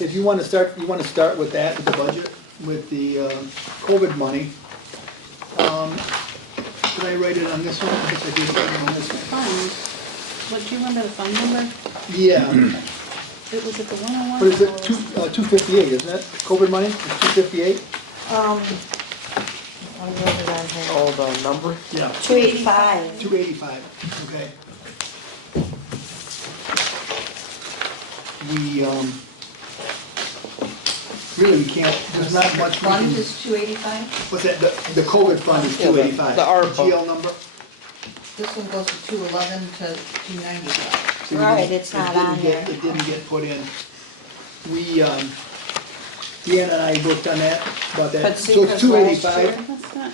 if you wanna start with that, with the budget, with the, COVID money. Did I write it on this one? I guess I did write it on this one. Fund, what, do you remember the fund number? Yeah, It was at the 101? what is it, 258, isn't it? COVID money, it's 258? I wrote it on here. Oh, the number? Yeah. 285. 285, okay. Really, we can't, there's not much. we Fund can- is 285? What's that, the COVID fund is Yeah, the- 285. the ARPA. GL number? This one goes from 211 to 295. See, Right, it it's not didn't on get- there. It didn't get put in. We, Deanna and I worked on that, about that. But see, So it's 'cause 285. That's not,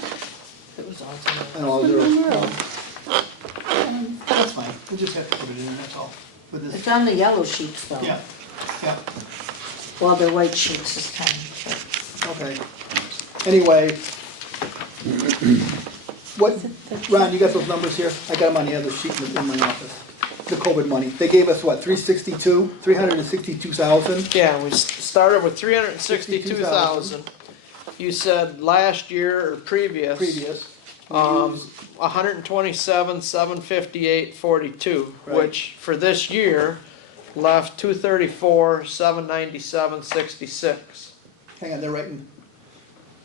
It was also. I know, It's zero. in the row. That's fine, we just have to put it in, that's all. With this, It's on the yellow sheets though. yeah, yeah, Well, they're white sheets this time. okay. Anyway. What, Ron, you got those numbers here? I got them on the other sheet in my office. The COVID money. They gave us what, 362,000? Yeah, we started with 362,000. You said last year or previous. Previous. We used- 127,758.42, Right. which for this year left 234,797.66. Hang on, they're writing,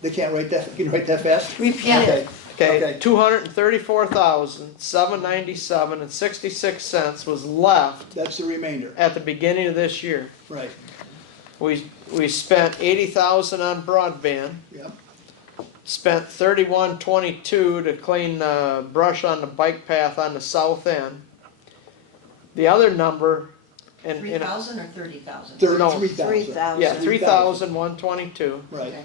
they can't write that, you can write that fast? Repeat Okay, it. Okay, okay, 234,797.66 was left that's the remainder, at the beginning of this year. right, We spent 80,000 on broadband, yep, spent 3122 to clean the brush on the bike path on the south end. The other number, and 3,000 or 30,000? No. 3,000. yeah, 3,122. Right. Okay.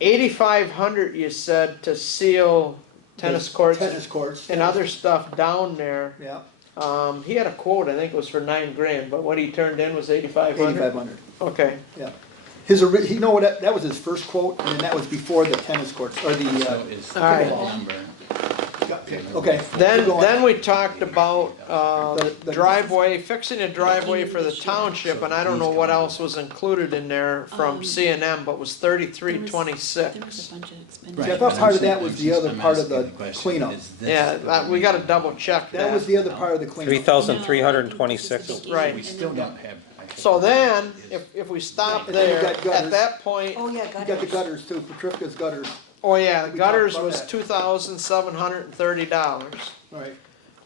8,500 you said to seal tennis courts Tennis courts. and other stuff down there. Yeah, He had a quote, I think it was for $9,000, but what he turned in was 8,500. 8,500, Okay, yeah. You know what, that was his first quote, and then that was before the tennis courts, or the, So is the Alright. number, okay. then keep going. then we talked about The- driveway, fixing a driveway for the township, and I don't know what else was included in there from C&M, but was there was a 3326. bunch of See, expenditures. I thought but part I'm of that saying- was the other I'm part of asking the question, cleanup. is this Yeah, the we gotta double check That was that. the other part of the cleanup. 3,326. Right. We still don't have. I think So then, is- if we stop And then you there, got gutters. at that point, Oh, yeah, You got the gutters. gutters too, Patricia's gutters, oh yeah, the We talked gutters about was that. $2,730. right,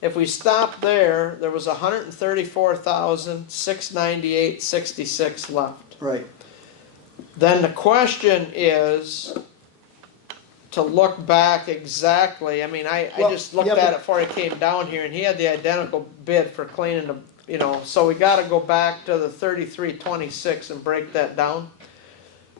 If we stop there, there was 134,698.66 left. right. Then the question is to look back exactly, I mean, I Well, just looked yeah, at but- it before I came down here and he had the identical bid for cleaning the, so we gotta go back to the 3326 and break that down.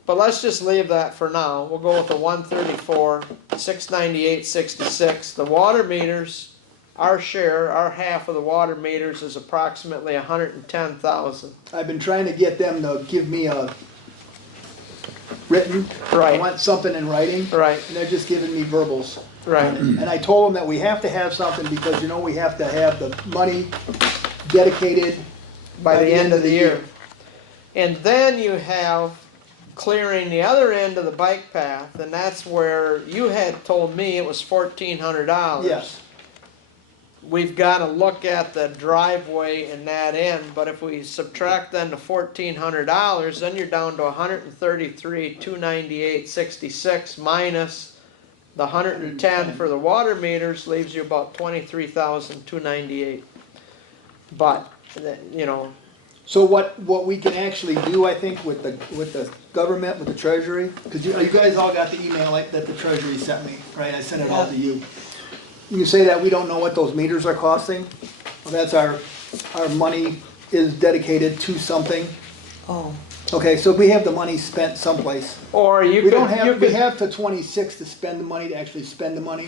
But let's just leave that for now, we'll go with the 134,698.66. The water meters, our share, our half of the water meters is approximately 110,000. I've been trying to get them to give me a written. I Right. want something in writing. Right. And they're just giving me verbals. Right. And I told them that we have to have something because, we have to have the money dedicated. By the end of the year. And then you have clearing the other end of the bike path, and that's where you had told me it was $1,400. Yes, We've gotta look at the driveway in that end, but if we subtract then the $1,400, then you're down to 133,298.66 minus the 110 for the water meters, leaves you about 23,298. But, so what we can actually do, I think, with the government, with the treasury, because you guys all got the email that the treasury sent me, right? I sent it all to you. You can say that we don't know what those meters are costing. Well, that's our money is dedicated to something. Oh, Okay, so we have the money spent someplace. or you We could, don't have, you we could, have to 26 to spend the money, to actually spend the money,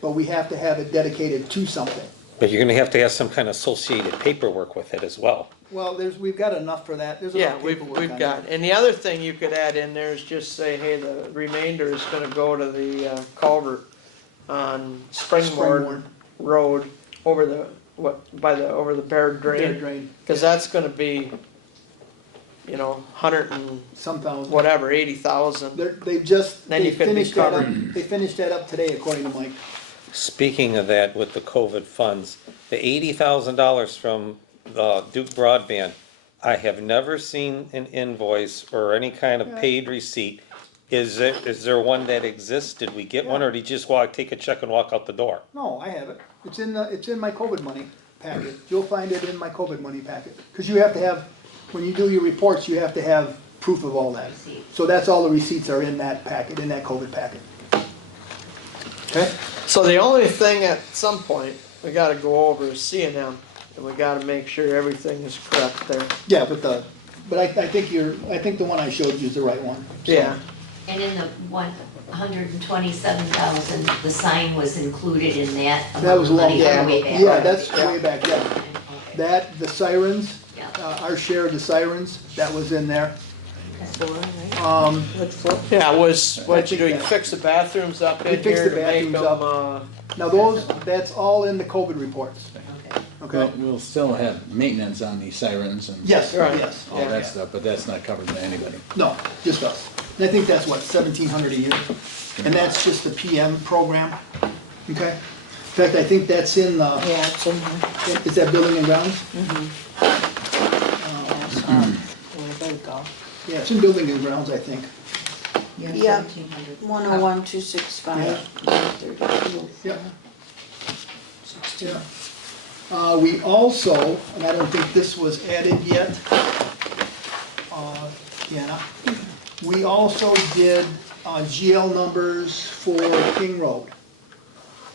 but we have to have it dedicated to something. But you're gonna have to have some kind of associated paperwork with it as well. Well, we've got enough for that, there's yeah, enough we've paperwork on got, that. and the other thing you could add in there is just say, hey, the remainder is gonna go to the culvert on Springmore Road over the, over the Bear Bear Drain. drain. Cause that's gonna be, you know, 1,000. whatever, 80,000. They've just, Then they you could be finished that up, covered. they finished that up today according to Mike. Speaking of that with the COVID funds, the $80,000 from Duke Broadband, I have never seen an invoice or any kind of paid receipt. Is there one that exists? Did we get one, or did you just take a check and walk out the door? No, I have it. It's in my COVID money packet. You'll find it in my COVID money packet. Cause you have to have, when you do your reports, you have to have proof of all that. So that's all the receipts are in that packet, in that COVID packet. Okay? So the only thing at some point we gotta go over is C&M, and we gotta make sure everything is correct there. Yeah, but I think I think the one I showed you is the right one. So- Yeah, And in the 127,000, the sign was included in that That was a amount long of money time way ago. back. Yeah, that's way back, yeah. Okay. That, the sirens, Yeah. our share of the sirens, that was in there. Four, right? What yeah, what'd you do, you think that- fix the bathrooms up We in fixed here the to make bathrooms them, Now that's all in the COVID reports, Okay. okay? We'll still have maintenance on the sirens and Yes, Right. yes. all that stuff, but that's not covered by anybody. No, just us. And I think that's what, 1,700 a year? And that's just the PM program, okay? In fact, I think that's in the, Yeah, it's in here. is that building and grounds? There we go. Yeah, it's in building and grounds, I think. Yeah, Yeah. 1,700. 101, 265, 32. Yeah. 16. Yeah. We also, and I don't think this was added yet, Deanna, we also did GL numbers for King Road,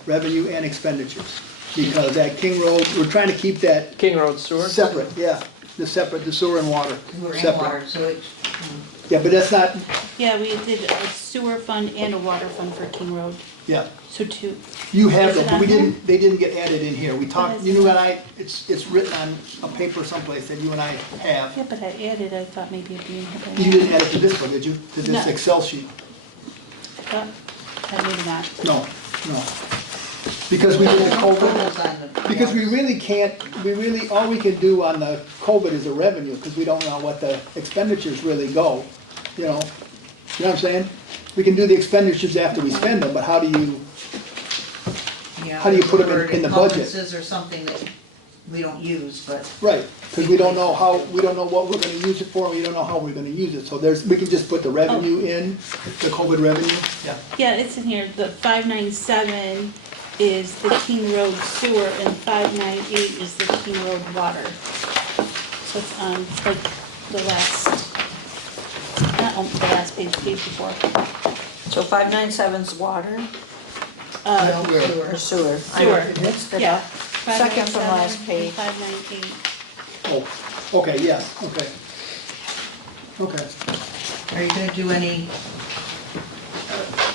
revenue and expenditures. Because at King Road, we're trying to keep that King Road Sewer. separate, yeah, the sewer and water. We're in separate. water, so it, Yeah, but that's not, Yeah, we did a sewer fund and a water fund for King Road, yeah, so two. you have Is those, it but on we here? didn't, they didn't get added in here. We talked, What is you knew it? what it's written on a paper someplace that you and I have. Yeah, but I added, I thought maybe it'd be in here. but You no. didn't add it to this one, did you? To this No. Excel sheet? I maybe not. No, no. Because we did the COVID, totals on the. because we really can't, all we can do on the COVID is the revenue, because we don't know what the expenditures really go, you know? You know what I'm saying? We can do the expenditures after we spend them, but how do you, Yeah, how do you put them or in the budget? encumbrances or something that we don't use, but right, because we don't know what we're gonna use it for, and we don't know how we're gonna use it, so we can just put the revenue in, the COVID revenue, yeah. Yeah, it's in here, the 597 is the King Road sewer and 598 is the King Road water. So it's on like the last, not on the last page before. So 597's water no or sewer. sewer? I Sewer. mixed it Yeah. up. Second from last 597 page. and 598. Oh, okay, yeah, okay. Okay. Are you gonna do any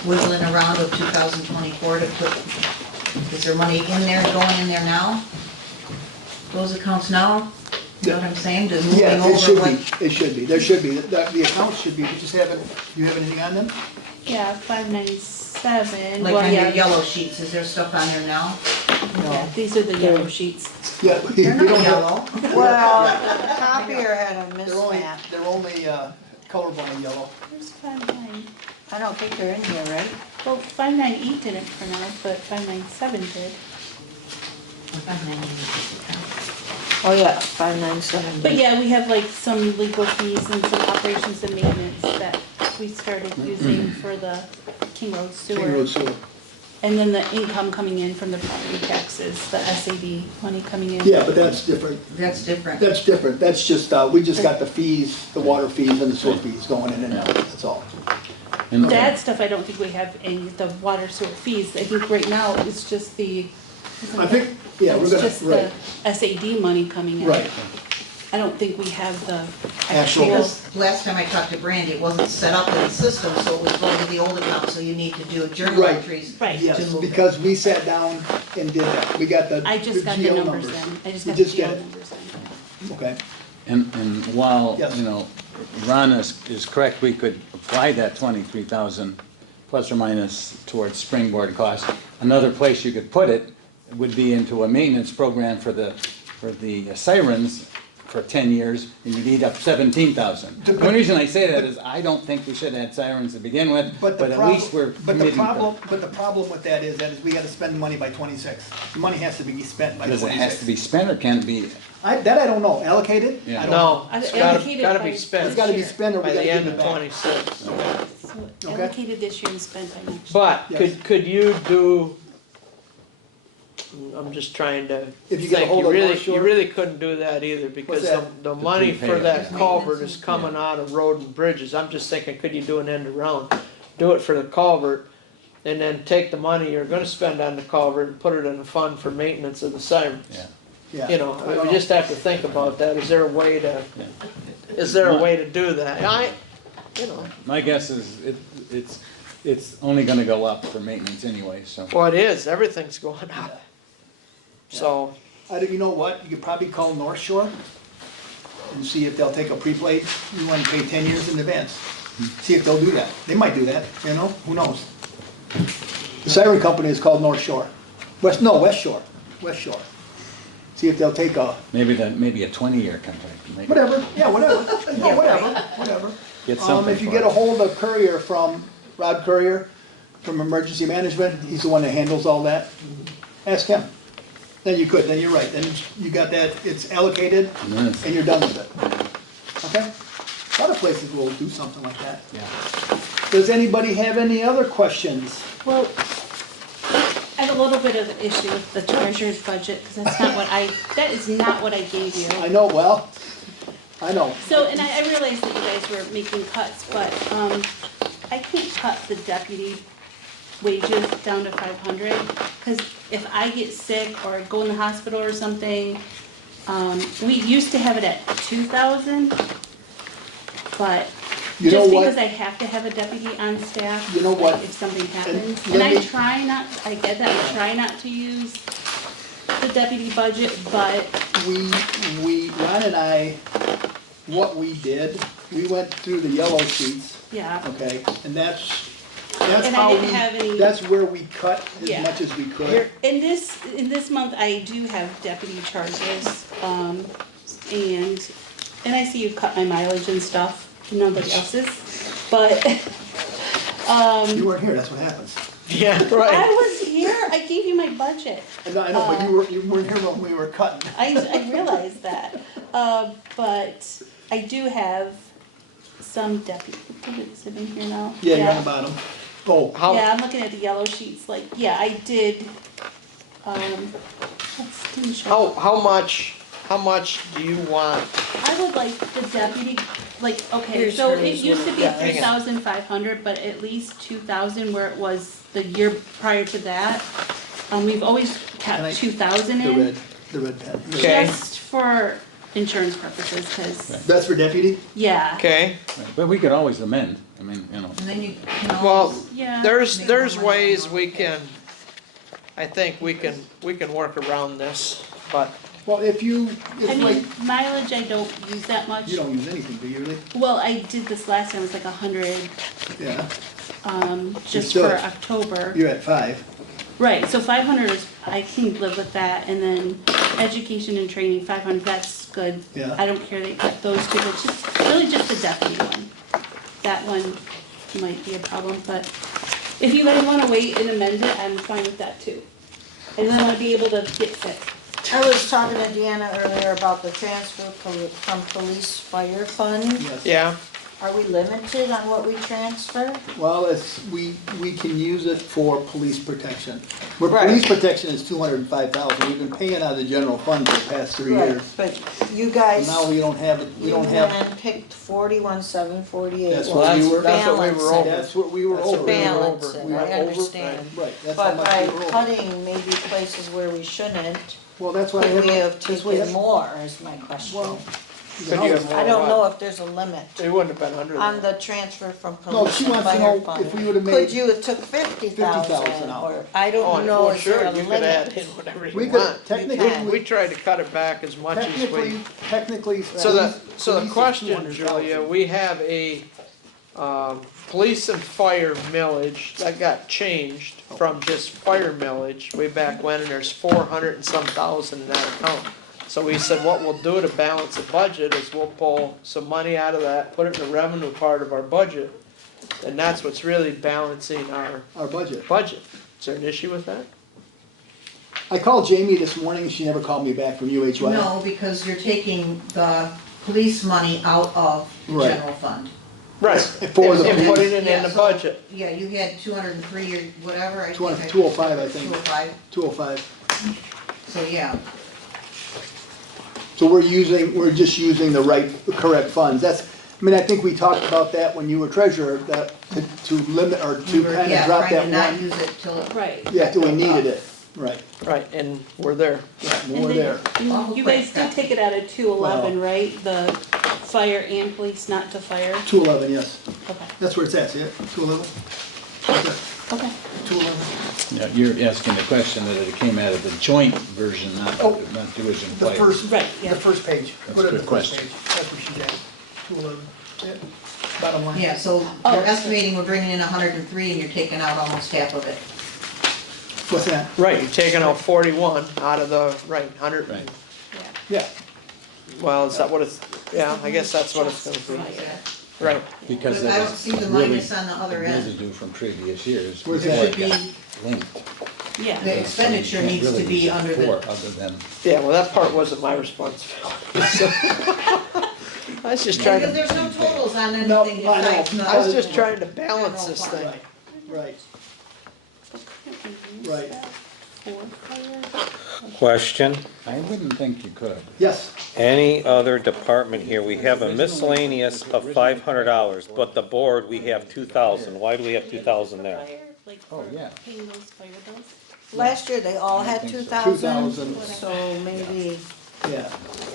wiggling around of 2024 to put, is there money in there, going in there now? Those accounts now? You know what I'm saying, just moving Yeah, it over should what? be, it should be, there should be, the accounts should be, but just haven't, you have anything on them? Yeah, 597, Like well, on your yeah, yellow sheets, is there stuff on there now? yeah, these are the yellow sheets. Yeah, we They're don't not have, yellow. Well, the copier had a they're only, mismatch. they're only colorblind yellow. Where's 59? I don't think they're in here, right? Well, 598 didn't for now, but 597 did. Oh, yeah, 597. But yeah, we have like some legal fees and some operations and maintenance that we started using for the King Road King Road sewer. sewer. And then the income coming in from the property taxes, the SAD money coming in. Yeah, but that's different, That's different. that's different, that's just, we just got the fees, the water fees and the sewer fees going in and out, that's all. And That stuff, I don't think we have any, the water sewer fees, I think right now it's just the. I think, yeah, we're It's gonna, just right, the SAD money coming in. right, I don't think we have the Actual- actual. Because last time I talked to Brandy, it wasn't set up in the system, so it was going to the old account, so you need to do a journal Right. entries. Right. to yes, move it. because we sat down and did that, we got the I just got the GL numbers in, I just You got the just get GL it. numbers in. Okay, and while, Yes. you know, Ron is correct, we could apply that 23,000 plus or minus towards springboard costs. Another place you could put it would be into a maintenance program for the sirens for 10 years, and you'd eat up 17,000. The only reason I say that is I don't think we should have had sirens to begin with, But the but at least we're problem, committing. but the problem with that is we gotta spend the money by 26. The money has to be spent by Does 26. it has to be spent or can it be? That I don't know, allocated? Yeah. I don't know. No, I it's allocated gotta by be spent It's gotta be this year. spent or we by gotta the give end it of back. 26. So Okay. allocated this year and spent by next year. But Yes. could you do, I'm just trying to If you get a think, hold you of really, North Shore? you really couldn't do that either, because that? the money for prepay. that Yeah. culvert is coming out of road and bridges. I'm just thinking, could you do an end around? Do it for the culvert, and then take the money you're gonna spend on the culvert and put it in a fund for maintenance of the sirens. Yeah. Yeah. You know, I don't we just have to think about that, is there a way to, Yeah. is there a way to do that? You know, My guess is it's only gonna go up for maintenance anyway, so. well, it is, everything's going up. So, You know what, you could probably call North Shore and see if they'll take a prepaid, you wanna pay 10 years in advance. See if they'll do that. They might do that, you know, who knows? The siren company is called North Shore. West Shore, West Shore. See if they'll take a, Maybe a 20-year contract. Maybe. whatever, yeah, whatever, no, whatever. Get something If you for get it. a hold of Courier from, Rod Courier, from Emergency Management, he's the one that handles all that. Ask him. Then you could, then you're right, then you got that, it's allocated, Yes. and you're done with it. Okay? A lot of places will do something like that. Yeah. Does anybody have any other questions? Well, I have a little bit of an issue with the treasurer's budget, because that is not what I gave you. I know, well, I know. So, and I realize that you guys were making cuts, but, I can't cut the deputy wages down to 500, because if I get sick or go in the hospital or something, we used to have it at 2,000, but You know just what? because I have to have a deputy on staff. You know what? If something happens, let and I me- try not, I get that, I try not to use the deputy budget, but Ron and I, what we did, we went through the yellow sheets, yeah. okay, and that's And I how didn't have any- that's where we cut as Yeah. much as we could. In this month, I do have deputy charges, and I see you cut my mileage and stuff, nobody else's, but, You weren't here, that's what happens. yeah, I right. was here, I gave you my budget. I know, but you weren't here when we were cutting. I realize that, but I do have some deputy, is it in here now? Yeah, you're on the bottom. Oh, How, Yeah, I'm looking at the yellow sheets, like, yeah, I did, didn't show. how much do you want? I would like the deputy, like, okay, Here's so hers, it used to be yeah, hang on. 3,500, but at least 2,000 where it was the year prior to that. We've always Can I- kept 2,000 the in, red pen. Okay. just for insurance purposes, cause, That's for deputy? yeah, Okay, Right. But we could always amend, I mean, you know. And then you can well, always, yeah. there's ways we can, I think we can work around this, but, Well, if you, I it's mean, like, mileage I don't use that much. you don't use anything, do you really? Well, I did this last time, it was like 100, Yeah, just still- for October. you're at 5. Right, so 500 is, I can live with that, and then education and training, 500, that's good. Yeah. I don't care that you cut those two, but just, really just the deputy one. That one might be a problem, but if you guys wanna wait and amend it, I'm fine with that too. I just wanna be able to get sick. I was talking to Deanna earlier about the transfer from police fire fund. Yes. yeah, Are we limited on what we transfer? Well, we can use it for police protection. Where Right. police protection is 205,000, we've been paying out of the general fund for the past 3 years. But you guys, Now we don't have it, we you don't went have, and picked 41,748. That's Well, what we were- that's what we balance were it. over. that's what we were That's what over. we were Balance over. it, We were I over, understand. Right, that's how But much by we were over. cutting maybe places where we shouldn't, Well, that's why I could we have that's why I taken more, is my question. Well, could you have more I don't what? know if there's a limit It wouldn't have been under on that. the transfer from No, police she and wants to fire know fund. if we would've made Could you have took 50,000 50,000 out. or, I Oh, don't know, well, is there sure, a you could add limit? in whatever We you could, want. technically, We tried to cut it back as much as we. technically. So the police is question, 200,000. Julia, we have a, police and fire millage that got changed from just fire millage way back when, and there's 400 and some thousand in that account. So we said what we'll do to balance the budget is we'll pull some money out of that, put it in the revenue part of our budget. And that's what's really balancing our Our budget. budget. Is there an issue with that? I called Jamie this morning, she never called me back from UHY. No, because you're taking the police money out of the Right. general fund. Right. For the And police. putting it in Yeah, the so- budget. Yeah, you had 203 or whatever, I think. 205, I think. 205, 205. so yeah. So we're just using the correct funds. That's, I mean, I think we talked about that when you were treasurer, that to limit, or to We were, kind of yeah, drop trying to that not one. use it till. Right. Yeah, till we needed it, right. Right, and we're there. Yeah, And we're then there. You guys did take it out of 211, right? The fire and police, not to fire? 211, yes. Okay, That's where it's at, see it? 211? okay. 211. Yeah, you're asking the question that it came out of the joint version, not Oh, division The fire. first, Right, yeah. the first page. That's Go to a the good first question. page. That's where she's at. 211. Yeah. Bottom line. Yeah, so Oh, you're okay. estimating we're bringing in 103 and you're taking out almost half of it. What's that? Right, you're taking out 41 out of the, right, 100. Right. Yeah, Well, is that what it's, yeah, I guess that's what it's gonna be. Right, Because But I that don't see the was really minus on the other end. residue from previous years. Where's before that? it There got should linked. Yeah. The expenditure You can't needs to really be use it under for, the, other than, yeah, well, that part wasn't my responsibility. I was just trying because to, there's no totals on No, anything I know. besides the. I was just trying to balance this thing. right, right, right. For fire? Question, I wouldn't think you could. Yes, any other department here, we have a miscellaneous of $500, but the board, we have 2,000. Why do we have 2,000 there? Fire, like Oh, for yeah. paying those fire bills? Last year, they all had I think so. 2,000, 2,000. so maybe, yeah.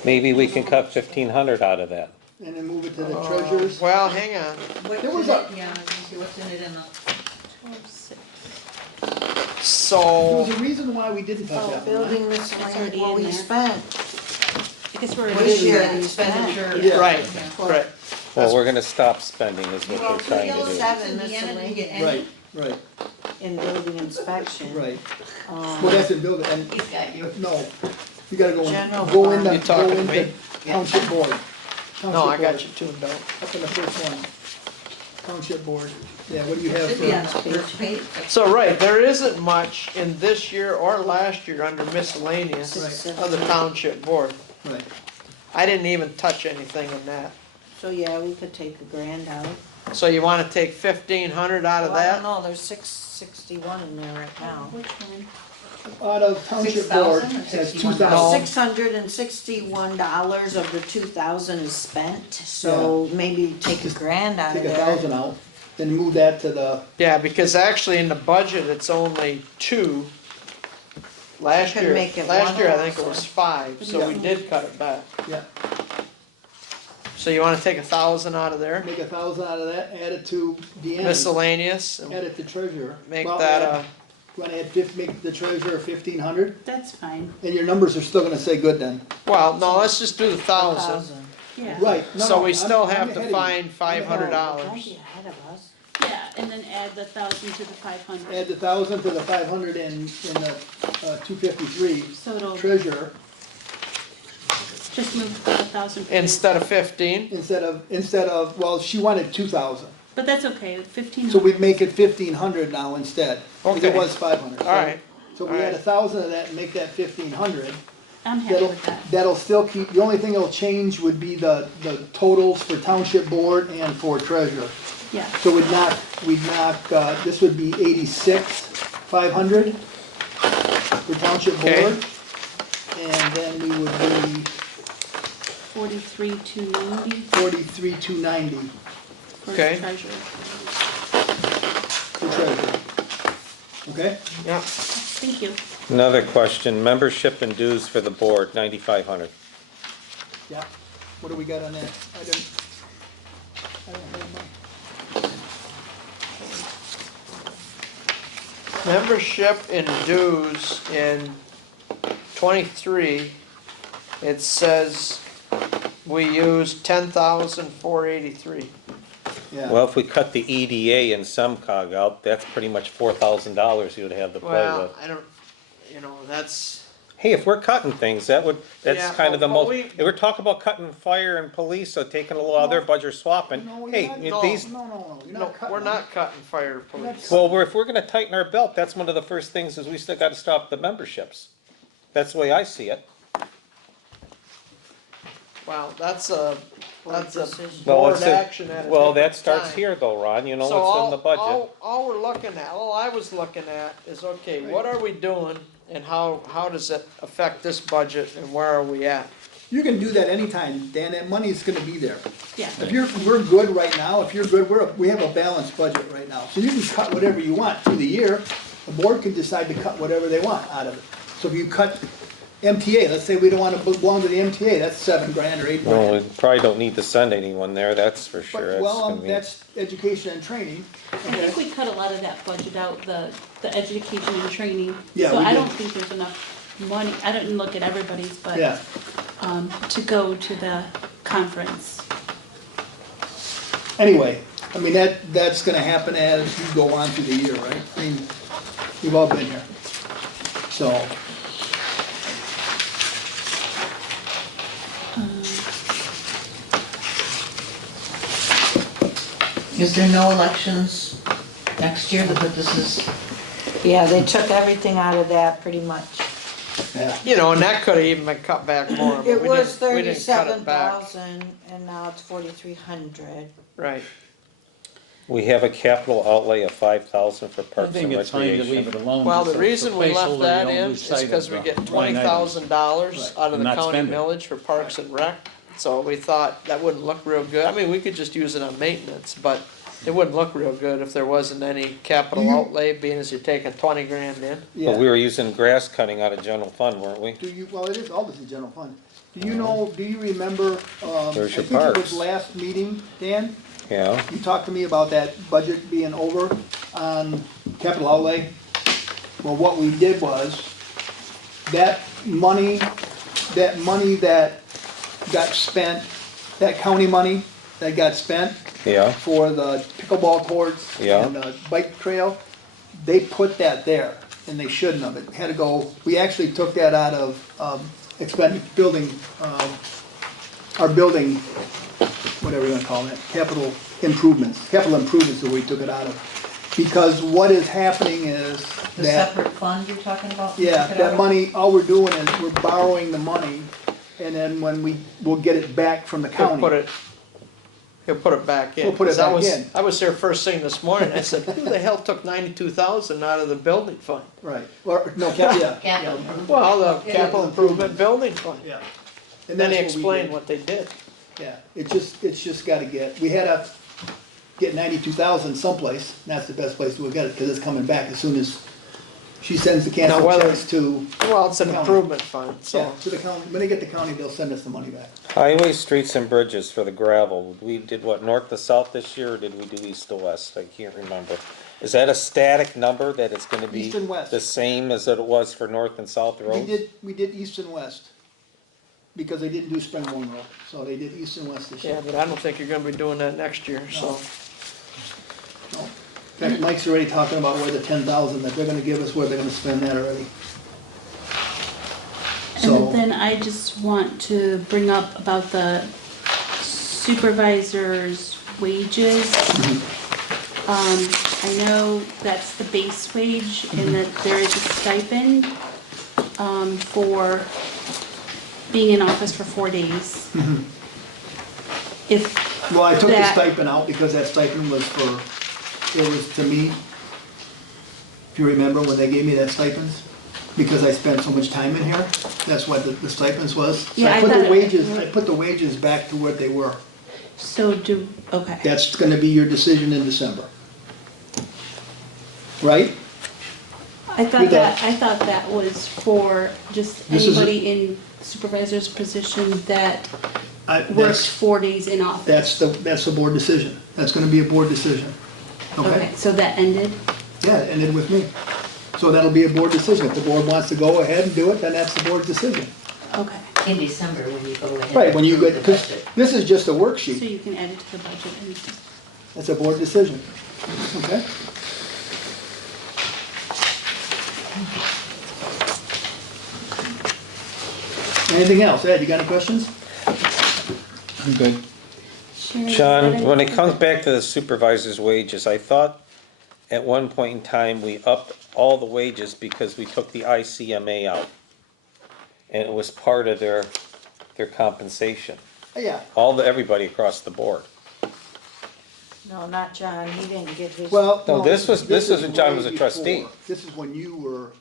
Maybe we can cut 1,500 out of that. And then move it to the treasurer's. Well, hang on, What's There in was it, a- yeah, I can see what's in it in the. 12,600. There so, was a reason why we didn't touch oh, that one. building already miscellaneous, what in we there. spent. I guess we're. This year, already- expenditure. Yeah. right, right. Well, we're gonna stop spending is what Well, we're trying to do. 307 Indiana didn't get any. Right, right, In building inspection. right. Well, that's in building, and, He's got you. no, you gotta General go in fund. the, You talking go to in me? the township board. No, I Township got board. you tuned out. Up in the first one. Township board. Yeah, what do you have Should be on for? the first page. So, right, there isn't much in this year or last year under miscellaneous Right. of the township board. Right, I didn't even touch anything in that. So, yeah, we could take $1,000 out. So you wanna take 1,500 out of Well, I don't that? know, there's 661 in there right now. Which one? out of township board 6,000 or has 61,000? 2,000. $661 of the 2,000 is spent, so maybe take $1,000 out Take of there. 1,000 out, then move that to the, Yeah, because actually in the budget, it's only 2. Last Could year, make it last one year I think it also. was 5, so we Yeah. did cut it back. yeah, So you wanna take 1,000 out of there, make 1,000 out of that, add it to Deanna's, miscellaneous, add and it to treasurer. make Well, that add- You wanna make the treasurer 1,500, That's fine, and your numbers are still gonna say good then? well, no, let's just do the 1,000. yeah. Right, no, So we I'm- still I'm have ahead to of you. find Don't $500. be ahead of us. Yeah, and then add the 1,000 to the 500. Add the 1,000 to the 500 in the 253 So it'll treasurer, just move the 1,000. from there. Instead of 15, instead of, well, she wanted 2,000. But that's okay, 1,500. So we'd make it 1,500 now instead, because it Okay. was 500. alright, So we add 1,000 of that and make that 1,500. I'm happy That'll, with that. that'll still keep, the only thing that'll change would be the totals for township board and for treasurer. Yeah, So we'd knock, this would be 86,500 for township Okay. board. And then we would be 43,290 43,290 for Okay. treasurer. for treasurer. Okay? yeah. Thank you. Another question, membership and dues for the board, 9,500. Yeah. What do we got on that? I don't have my. Membership and dues in 23, it says we used 10,483. Yeah. Well, if we cut the EDA and SEMCOG out, that's pretty much $4,000 you would have to play Well, with. I don't, that's, hey, if we're cutting things, that's Yeah, kind of the but most, we- if we're talking about cutting fire and police, so taking a little out of their budget, swapping, No, hey, you're not, these, no, you're No, not cutting we're them. not cutting fire police. well, if we're gonna tighten our belt, that's one of the first things is we still gotta stop the memberships. That's the way I see it. Well, that's a decision. Well, board it's a- action at a Well, that different starts time. here though, Ron, you know, So it's in the budget. all we're looking at, all I was looking at is, okay, what are we doing and how does it affect this budget and where are we at? You can do that anytime, Dan, that money's gonna be there. Yeah. We're good right now, if you're good, we have a balanced budget right now, so you can cut whatever you want through the year. The board can decide to cut whatever they want out of it. So if you cut MTA, let's say we don't wanna belong to the MTA, that's $7 grand or $8 Well, grand. we probably don't need to send anyone there, that's for sure. But, That's well, gonna be- that's education and training. I think we cut a lot of that budget out, the education and training. Yeah, So we I did. don't think there's enough money, I didn't look at everybody's, but, Yeah, to go to the conference. anyway, I mean, that's gonna happen as you go on through the year, right? I mean, you've all been here. So, Is there no elections next year, that this is, Yeah, they took everything out of that pretty much. yeah. You know, and that could've even been cut back more, but It we was didn't cut it back. 37,000 and now it's 4,300. Right. We have a capital outlay of 5,000 for I parks think and it's fine to leave it recreation. alone. Well, just the so it's a reason we left placeholder, that you don't in lose is sight because of we the get line items. $20,000 out of And the not county spend it. millage for parks and rec. So we thought that wouldn't look real good. I mean, we could just use it on maintenance, but it wouldn't look real good if there wasn't any capital outlay, being as you're taking 20 grand in. Yeah. But we were using grass cutting out of general fund, weren't we? Do you, well, it is, all this is general fund. Do you remember, I There's your think it parks. was last meeting, Dan? Yeah, You talked to me about that budget being over on capital outlay. Well, what we did was, that money that got spent, that county money that got spent yeah, for the pickleball courts Yeah. and the bike trail, they put that there, and they shouldn't have. It had to go, we actually took that out of, building, our building, whatever you wanna call it, capital improvements that we took it out of. Because what is happening is the that, separate fund you're talking about? yeah, Took it that out? money, all we're doing is we're borrowing the money, and then when we'll get it back from the He'll county. he'll put it back in. We'll put it 'Cause I back was- in. I was there first thing this morning, I said, who the hell took 92,000 out of the building fund? Right, or, no, yeah. Capital. Well, the capital improvement building fund. Yeah. And And then he that's what we explained did. what they did. Yeah, it's just gotta get, we had to get 92,000 someplace, and that's the best place to get it, cause it's coming back as soon as she sends the Now, cancel whether- checks to, Well, it's an County. improvement fund, yeah, so. to the county. When they get the county, they'll send us the money back. highway, streets and bridges for the gravel, we did what, north to south this year, or did we do east to west? I can't remember. Is that a static number that it's gonna be East and west. the same as it was for north and south roads? We did east and west, because they didn't do Springborn Road, so they did east and west this Yeah, year. but I don't think you're gonna be doing that next year, so. No. In fact, Mike's already talking about where the 10,000 that they're gonna give us, where they're gonna spend that already. So, And then I just want to bring up about the supervisor's wages. I know that's the base wage and that there is a stipend, for being in office for 4 days. If well, I took the that- stipend out because that stipend was it was to me. If you remember when they gave me that stipends, because I spent so much time in here, that's what the stipends was. So Yeah, I I put thought the it- wages, I put the wages back to what they were. So do, okay. That's gonna be your decision in December. Right? I do thought that. I thought that was for just This is- anybody in supervisor's position that worked That's, 4 days in office. that's the board decision. That's gonna be a board decision. Okay? Okay, so that ended? Yeah, it ended with me. So that'll be a board decision. If the board wants to go ahead and do it, then that's the board's decision. Okay, In December, when you go ahead. Right, when you and get, approve the 'cause budget. this is just a so worksheet. you can add it to the budget and, That's a board decision. Okay? Anything else? Ed, you got any questions? I'm good. Sharon, John, when it comes back to the supervisor's wages, I thought at one point in time, we upped all the wages because we took the ICMA out. And it was part of their compensation, Yeah, everybody across the board. No, not John, he didn't get his. well. No, this was is when John was a way trustee. before. This is when you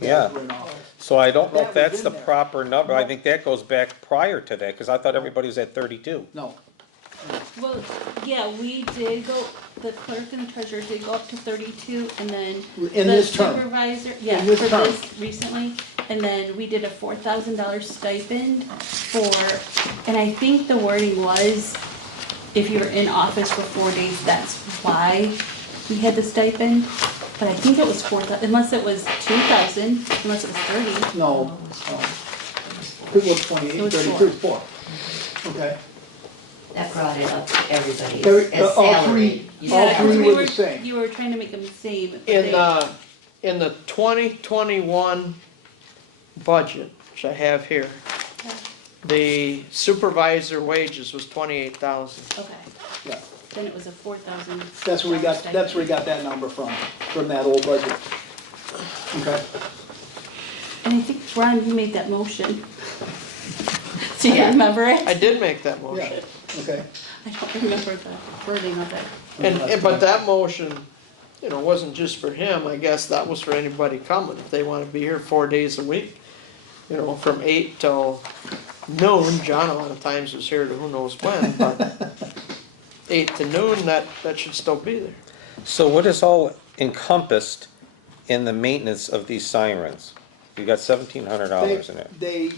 Yeah. guys were in office. So I don't know if That was that's in the there. proper number, I think that goes back prior to that, cause I thought everybody was at 32. No, Well, yeah, we did go, the clerk and the treasurer did go up to 32, and then In the this term. supervisor, yeah, In this for term. this recently, and then we did a $4,000 stipend for, and I think the wording was, if you were in office for 4 days, that's why we had the stipend. But I think it was 4,000, unless it was 2,000, unless it was 30. no. It was 28, It was 32, 4. Okay. That brought it up to everybody Every- as all salary. three- You all said three salary. were the same. You were trying to make them the same, but In they, in the 2021 budget, which I have here, the supervisor wages was 28,000. okay, Yeah, then it was a 4,000. that's where we got that number from that old budget. Okay. And I think, Ron, you made that motion. Do you Yeah. remember it? I did make that Yeah, motion. okay. I don't remember the wording of it. But that motion, wasn't just for him, I guess that was for anybody coming, if they wanna be here 4 days a week. From 8 till noon, John a lot of times was here to who knows when, but 8 to noon, that should still be there. So what is all encompassed in the maintenance of these sirens? You got $1,700 in it. They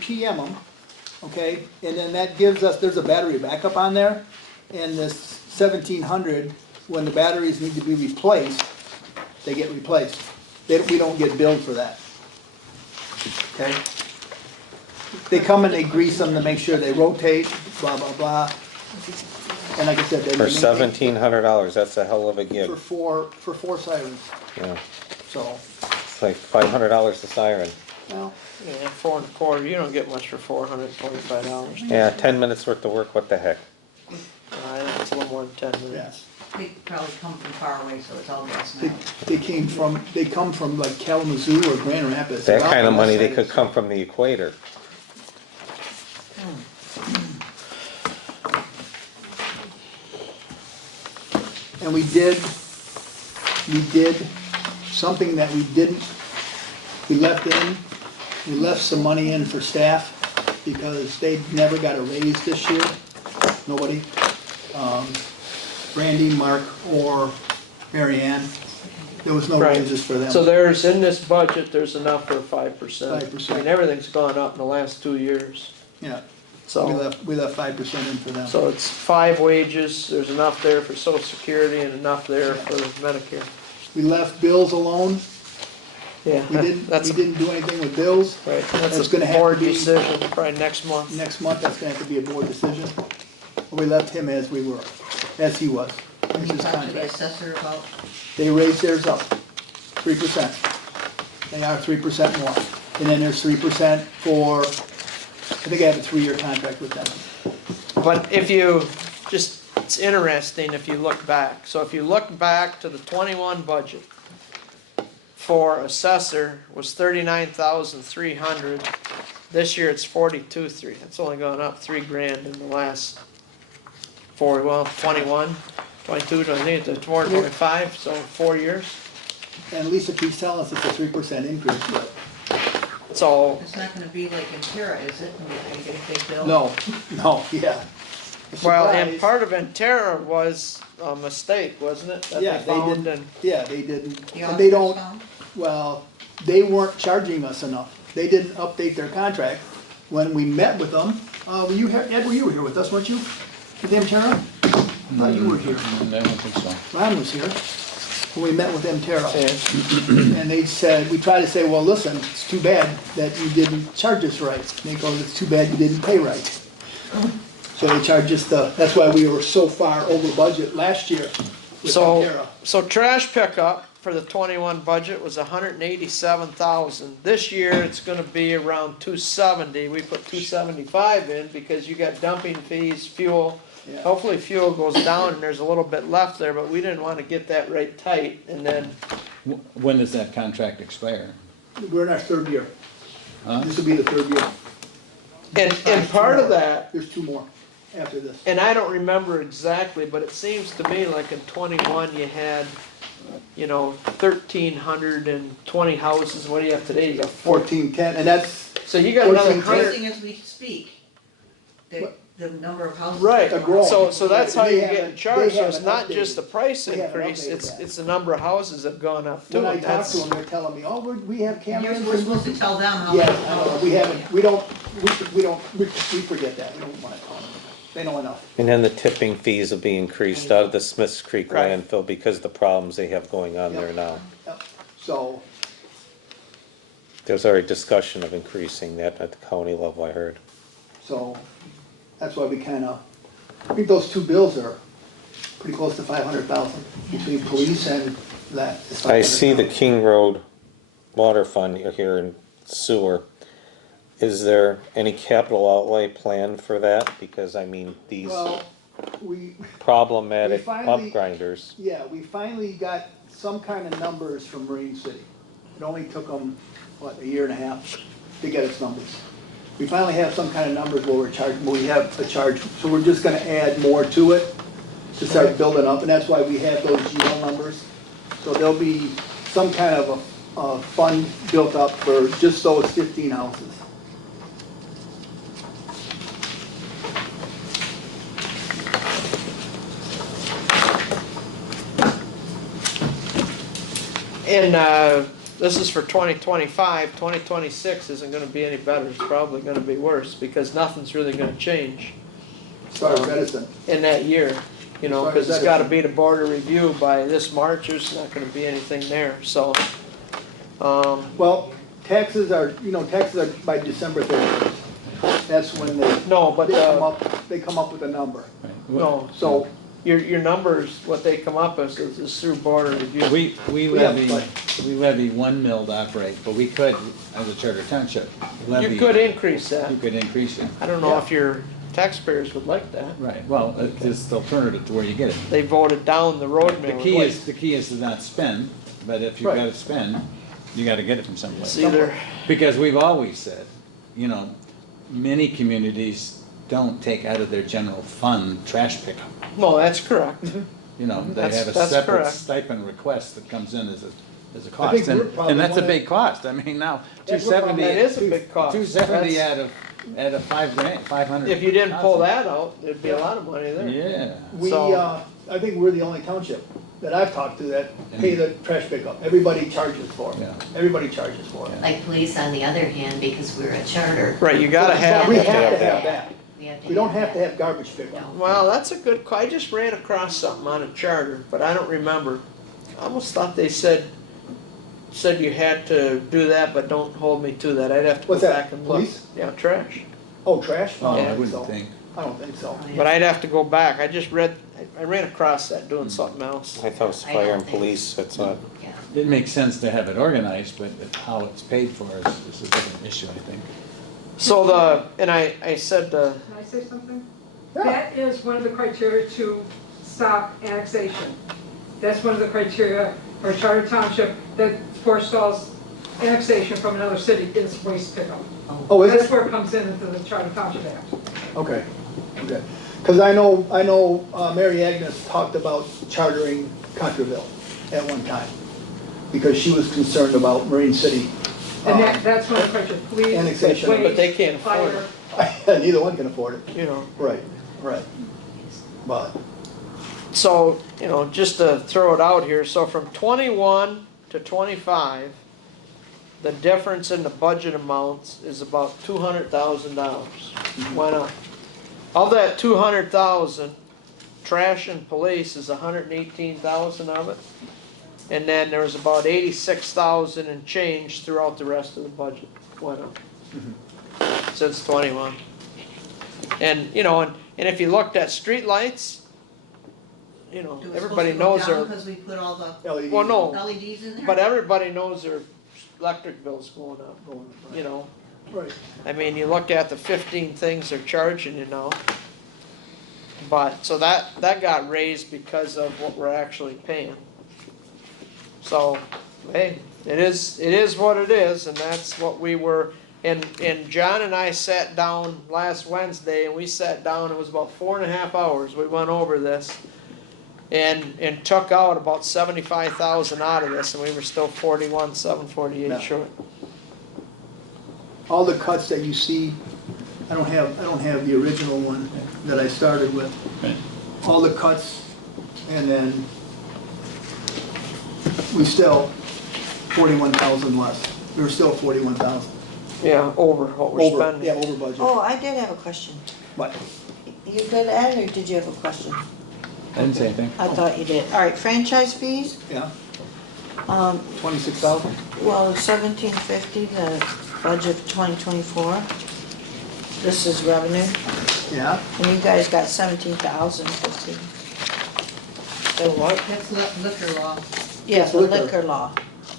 PM them, okay, and then that gives us, there's a battery backup on there, and this 1,700, when the batteries need to be replaced, they get replaced. We don't get billed for that. Okay? They come and they grease them to make sure they rotate, blah, blah, blah. And like I said, they. For $1,700, that's a hell of a gig, For four sirens, yeah. so, It's like $500 a siren. well, Yeah, 4 1/4, you don't get much for $425. Yeah, 10 minutes worth of work, what the heck? It's a little more than 10 minutes. yes. They probably come from far away, so it's all gas They, now. they come from like Kalamazoo or Grand Rapids. That They're out kind of on the money, they west could side. come from the equator. And we did something that we left some money in for staff because they never got a raise this year, nobody. Brandy, Mark, or Mary Ann, there was no Right. raises for them. So there's, in this budget, there's enough for 5%. 5%. I mean, everything's gone up in the last 2 years, Yeah, so. we left 5% in for them. So it's 5 wages, there's enough there for social security and enough there for Medicare. We left bills alone, Yeah, we didn't that's, do anything with bills. right, that's that's gonna a have to board be- decision, probably next month. Next month, that's gonna have to be a board decision. We left him as we were, as he was. Can That's you his talk to the contract. assessor about, They raised theirs up, 3%. They are 3% more. And then there's 3% for, I think I have a 3-year contract with them. But if you, it's interesting if you look back, so if you look back to the 21 budget, for assessor was 39,300, this year it's 42,300, it's only gone up 3 grand in the last 21, 22, 23, it's more than 25, so 4 years. And Lisa keeps telling us it's a 3% increase, but So, it's not gonna be like in Terra, is it? Are you getting a big bill? no, yeah. A well, and surprise. part of Entera was a mistake, wasn't it? That Yeah, they they found didn't, and- yeah, they didn't, The and they auditors don't, found? well, they weren't charging us enough. They didn't update their contract. When we met with them, were you here, Ed, you were here with us, weren't you? With them, Tara? I thought you were here. I don't think so. Ron was here. When we met with them, Tara. Yeah. And they said, we tried to say, well, listen, it's too bad that you didn't charge us right. And they go, it's too bad you didn't pay right. So they charged us that's why we were so far over budget last year with So, Tara. so trash pickup, for the 21 budget was 187,000. This year, it's gonna be around 270. We put 275 in because you got dumping fees, fuel. Yeah. Hopefully fuel goes down and there's a little bit left there, but we didn't wanna get that rate tight and then, When does that contract expire? We're in our third year. Huh? This will be the third year. and part of that, There's 2 more after this. and I don't remember exactly, but it seems to me like in 21 you had, 1,320 houses. What do you have today? You got 1410, and that's, So you got another 14, 100. Increasing as we speak, the number of houses. Right, They're growing. so that's how They you haven't- get charged, they so it's haven't not just the price they haven't increase, updated it's, that. it's the number of houses have gone up too. when I and talk to that's- them, they're telling me, oh, we have And cameras. we're supposed to tell them how. Yeah, I know, we haven't, we forget that, we don't wanna tell them. They know enough. And then the tipping fees will be increased out of the Smiths Creek Right. landfill because of the problems they have going on there Yep. now. Yep. So, There's already discussion of increasing that at the county level, I heard. that's why we kinda, I think those 2 bills are pretty close to 500,000 between police and that. is I see the 500,000. King Road Water Fund here in sewer. Is there any capital outlay planned for that? Because I mean, these Well, we, problematic we finally- up grinders. yeah, we finally got some kind of numbers from Marine City. It only took them, a year and a half to get its numbers. We finally have some kind of numbers where we have a charge, so we're just gonna add more to it to start building up, and that's why we have those GL numbers. So there'll be some kind of a fund built up for just those 15 houses. And, this is for 2025, 2026 isn't gonna be any better, it's probably gonna be worse, because nothing's really gonna change As far as medicine, in that year. Sorry, Cause it's that gotta is- be the border review by this March, there's not gonna be anything there, so. well, taxes are by December 31st. That's when No, but, they come up with a number. Right. no, So, your numbers, what they come up with is through border review. We levy 1 mil to operate, but we could, as a charter township, levy. You could increase that. You could increase it. I don't know Yeah. if your taxpayers would like that. Right, well, it's the alternative to where you get it. They voted down the road The mill. key is to not spend, but if you've Right. gotta spend, you gotta get it from It's someplace. either, Because we've always said, many communities don't take out of their general fund trash pickup. no, that's correct. They That's- have a that's separate correct. stipend request that comes in as a think cost, we're probably and that's a one of- big cost, I mean, now, That's what 270. That is a big cost. 270 That's- out of $5,000, 500. If you didn't pull that out, there'd be a lot of money there. Yeah. we, So- I think we're the only township that I've talked to that pay the trash pickup. Everybody charges for it. Yeah. Everybody charges for it. Like police on the other hand, because we're a charter. Right, you gotta have. We have have to that. have that. We We don't have to have garbage pickup. No. Well, that's a good, I just ran across something on a charter, but I don't remember. I almost thought they said you had to do that, but don't hold me to that. I'd have to go What's that, back and look. police? Yeah, trash. Oh, trash? Oh, Yeah, I I wouldn't think. I don't think so. But I'd have to go back. I just read, I ran across that doing something else. I thought it was I fire don't and think police, that's what. Yeah. It makes sense to have it organized, but how it's paid for is a different issue, I think. So I said, Can I say something? Yeah. That is one of the criteria to stop annexation. That's one of the criteria for a charter township that forestalls annexation from another city is waste pickup. Oh, is That's it? where it comes into the Charter Township Act. Okay, okay. Because I know Mary Agnes talked about chartering Contraville at one time, because she was concerned about Marine City. And that's one of the criteria, police, Annexation. waste, But they can't afford fire. Neither one can afford it. you know, Right, right. But, so, just to throw it out here, so from 21 to 25, the difference in the budget amounts is about $200,000. Why not? Of that 200,000, trash and police is 118,000 of it. And then there was about 86,000 and change throughout the rest of the budget. Why not? Since 21. And, and if you looked at streetlights, you know, Do we everybody supposed to go knows down their, because we put all the LED. well, no, LEDs in there? but everybody knows their electric bill's going up, you know. Right. I mean, you look at the 15 things they're charging you now. But, so that got raised because of what we're actually paying. So, hey, it is what it is, and that's what we were, and John and I sat down last Wednesday, and we sat down, it was about 4.5 hours, we went over this. And took out about 75,000 out of this, and we were still 41,748 Yeah. short. All the cuts that you see, I don't have the original one that I started with. Right. All the cuts, and then we still 41,000 less. We were still 41,000. Yeah, over what we're Over, spending. yeah, over budget. Oh, I did have a question. But, You good, Ed, or did you have a question? I didn't say anything. I thought you did. All right, franchise fees, yeah, 26,000. 26,000? Well, 1750, the budget for 2024. This is revenue, Yeah, and you guys got 17,050. So what? That's liquor law. Yeah, That's the liquor. liquor law.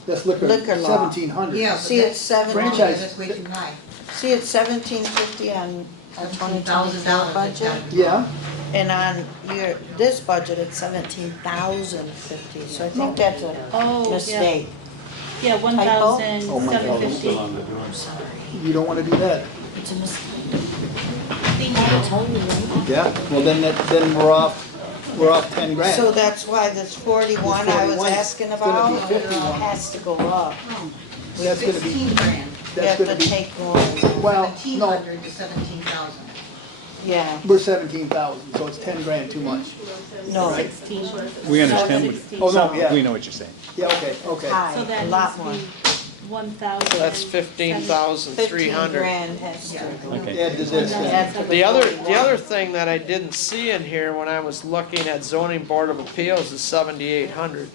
that's liquor, Liquor law. 1,700. Yeah, but See, it's Franchise. That's way too high. See, it's 1750 on a 2024 $17,000. budget, Yeah, and on this budget, it's 17,050, so I think that's a Oh, yeah, mistake. yeah, Oh my God. 1,750. I'm sorry. you don't wanna do that. It's a mistake. Thank I you. told you, right? Yeah, well, then we're off 10 grand. So that's why this 41 I was 41 's asking gonna about be 51. has to go up. That's gonna be, 16 grand. You that's have gonna to be, take more, well, no, 1,500 to 17,000. yeah, we're 17,000, so it's 10 grand too much. no, 16. We understand, 16. Oh, no, yeah, we know what you're saying. yeah, okay, okay. high, So a that lot needs more. to be 1,000. So that's 15 15,300. grand has to. Okay. Add to this, then. add to The other 41. thing that I didn't see in here when I was looking at zoning board of appeals is 7,800.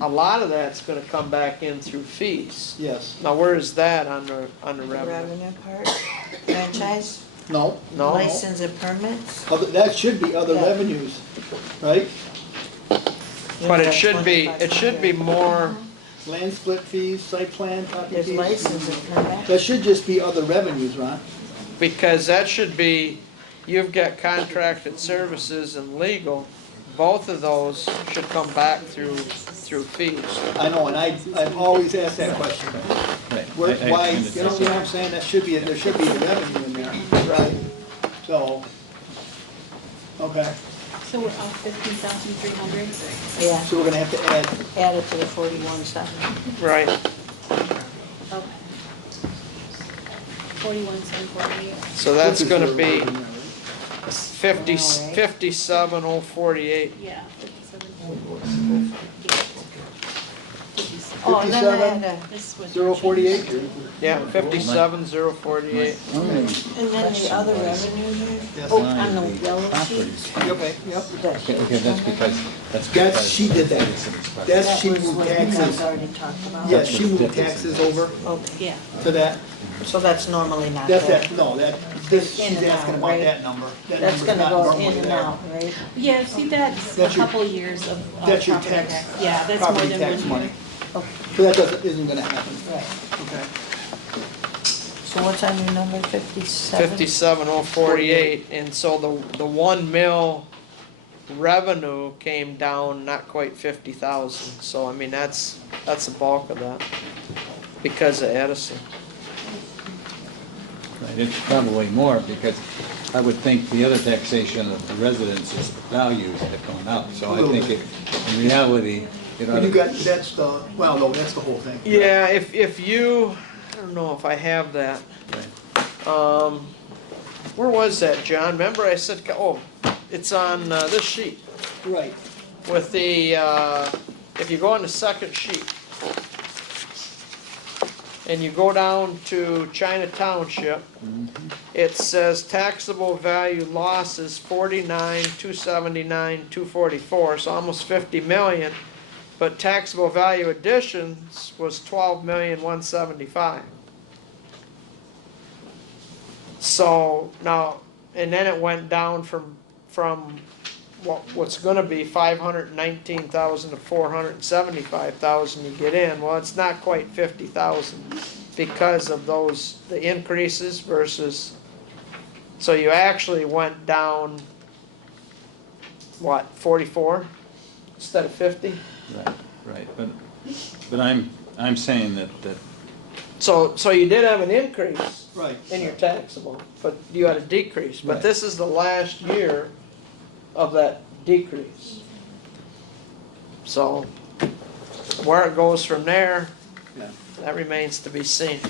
A lot of that's gonna come back in through fees. Yes, Now, where is that on the The revenue? revenue part, franchise, no, No? license and permits. that should be other Yeah. revenues, right? But it should be more, Land split fees, site plan, copy There's fees. license and permit. That should just be other revenues, Ron. because that should be, you've got contracted services and legal, both of those should come back through fees. I know, and I've always asked that question. Right. Where, I why, understand. you know what I'm saying, that should be, there should be a revenue in there. Right. So, okay, So we're off 15,300. Yeah, so we're gonna have to add, add it to the 41 stuff. Right. Okay. 41,748. So that's gonna What is be there in there? 57,048. Yeah, 57,048. Oh, and then I had a, This was. 048? Yeah, 57,048. and then the other revenue here, Yes. oh, on the yellow sheet. Okay, yep. Okay, that's because. That's, she did that. That's, That she was moved what you guys taxes. already talked about. Yeah, she moved taxes over Okay, Yeah, to that. so that's normally not That's there. that, no, that, this, In she's and asking out, about right? that number. That That's number's gonna not go normally in and there. out, right? yeah, see, that's a That's your- couple years of That's your property tax, Yeah, that's more property than tax 1 money. year. Okay, So that doesn't, isn't gonna happen. right. Okay. So what's on your number, 57? 57,048, and so the 1 mil revenue came down not quite 50,000. So I mean, that's the bulk of that, because of Edison. Right, it's probably more because I would think the other taxation of the residences, values have gone up. So I think in reality, it ought Well, to. you got, that's the, well, no, that's the whole thing. Yeah, if you, I don't know if I have that. Where was that, John? Remember I said, oh, it's on this sheet Right. with the, if you go on the second sheet and you go down to China Township, it says taxable value losses 49, 279, 244, so almost 50 million. But taxable value additions was 12,175,000. So now, and then it went down from what's gonna be 519,000 to 475,000 you get in, well, it's not quite 50,000 because of the increases versus, so you actually went down, what, 44 instead of 50? Right, but I'm saying that So you did have an increase Right. in your taxable, but you had a decrease, but Right. this is the last year of that decrease. So, where it goes from there, Yeah. that remains to be seen.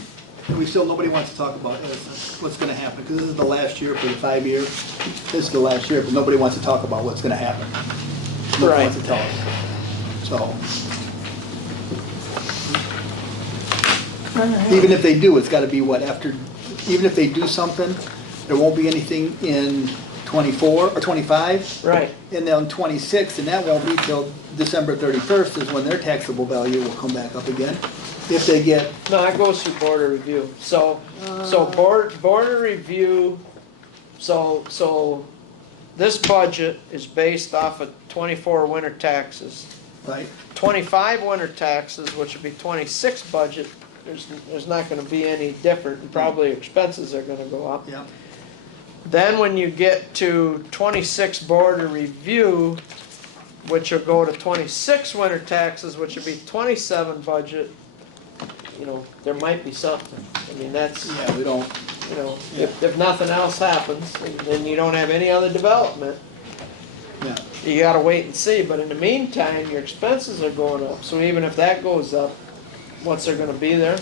We still, nobody wants to talk about what's gonna happen, because this is the last year for the 5 years. This is the last year, but nobody wants to talk about what's gonna happen. Nobody wants to tell us. So, even if they do, it's gotta be what, after, even if they do something, there won't be anything in 24 or 25? Right. And then 26, and that won't be till December 31st is when their taxable value will come back up again. If they get, No, that goes through border review. So border review, so this budget is based off of 24 winter taxes. right, 25 winter taxes, which would be 26 budget, there's not gonna be any different, and probably expenses are gonna go up. yeah, Then when you get to 26 border review, which will go to 26 winter taxes, which would be 27 budget, you know, there might be something. I mean, that's, yeah, we don't, you know, if nothing else happens, and you don't have any other development, yeah. you gotta wait and see, but in the meantime, your expenses are going up, so even if that goes up, what's there gonna be there?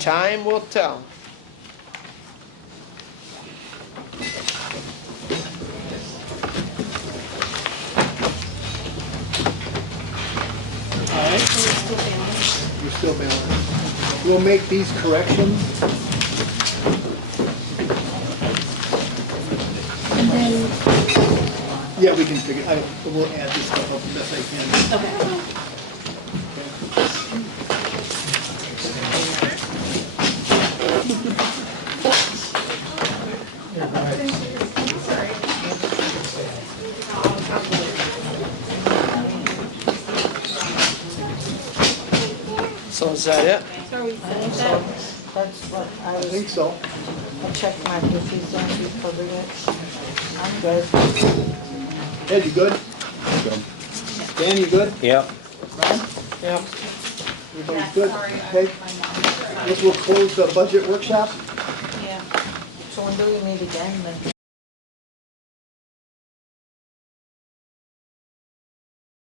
Time will tell. All right, So it's still balanced. you're still balanced. We'll make these corrections. And then, Yeah, we can figure, we'll add this stuff up the best I can. okay. So is that it? So are we finished that? That's what I I think was, so. I checked my issues on, you covered it. I'm good. Ed, you good? Dan, you good? Yep. Ron? Yeah. Everybody's good? Okay. Guess we'll close the budget workshop. Yeah. So when do we meet again then?